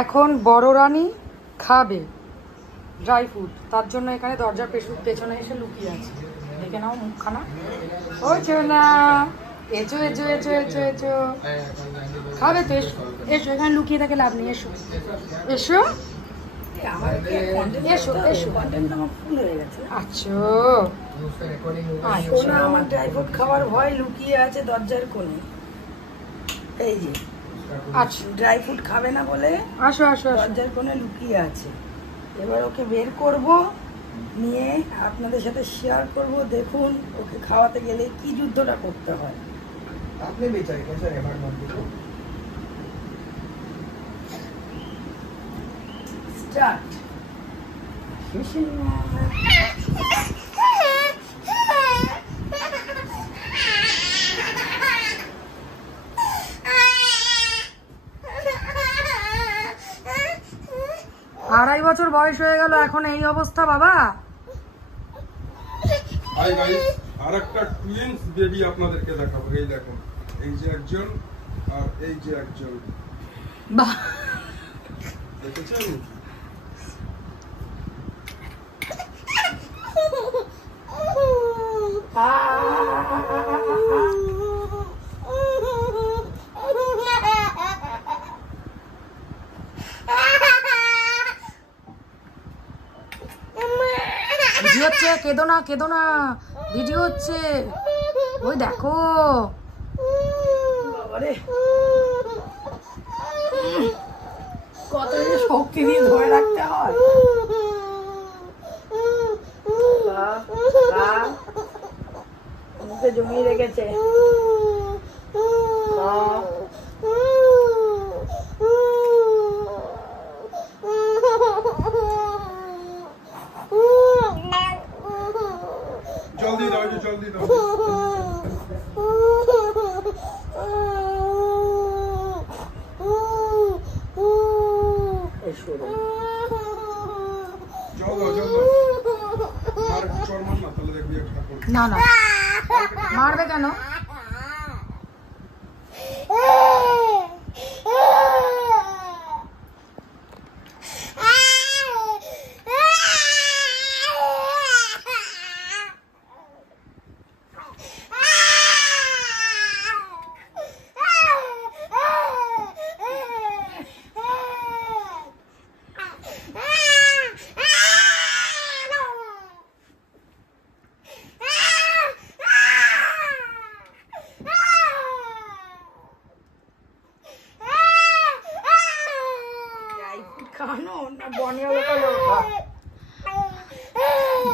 এখন বড় রানী খাবে ড্রাই ফ্রুট, তার জন্য এখানে দরজার পেছনে এসে লুকিয়ে আছে। দেখে নাও মুখখানা। ও না, এসো এসো এসো এসো এসো, খাবে তো, এসো এসো, এখানে লুকিয়ে থাকে লাভ নেই, এসো এসো এসো এসো। আচ্ছা, আমার ড্রাই ফ্রুট খাবার ভয় লুকিয়ে আছে দরজার কোণে। এই যে আচ্ছা, ড্রাই ফ্রুট খাবে না বলে আসো আসো, দরজার কোণে লুকিয়ে আছে। এবার ওকে বের করব, নিয়ে আপনাদের সাথে শেয়ার করব। দেখুন ওকে খাওয়াতে গেলে কি যুদ্ধটা করতে হয়। আপনি বেচারি कैसे এবার বন্ধ স্টার্ট। আড়াই বছর বয়স হয়ে গেল, এখন এই অবস্থা বাবা। হাই গাইস, আরেকটা টুইনস বেবি আপনাদেরকে দেখাবো। এই দেখুন, এই যে একজন আর এই যে একজন, দেখেছেন? ভিডিও হচ্ছে, কেঁদো না কেঁদো না, ভিডিও হচ্ছে, ওই দেখো। কত যে শক্তি দিয়ে ধরে রাখতে হয়। মুখে জমিয়ে রেখেছে। জলদি দাও, জলদি দাও। না না, মারবে কেন?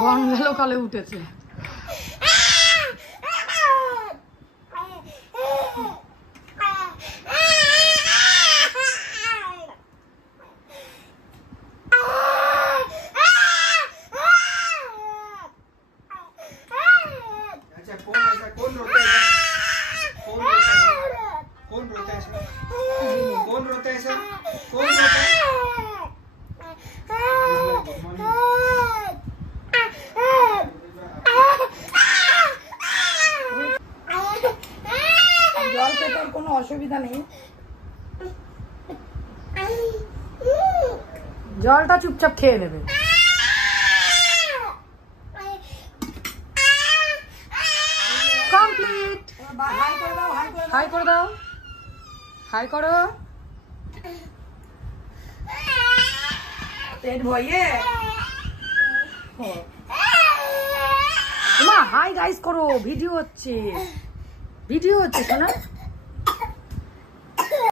বনগালো উঠেছে। জল খেতে কোনো অসুবিধা নেই, জলটা চুপচাপ খেয়ে নেবে। কমপ্লিট। হাই করে দাও, হাই করো। পেট ভয়ে মা হাই গাইস করো, ভিডিও হচ্ছে, ভিডিও হচ্ছে শোনা।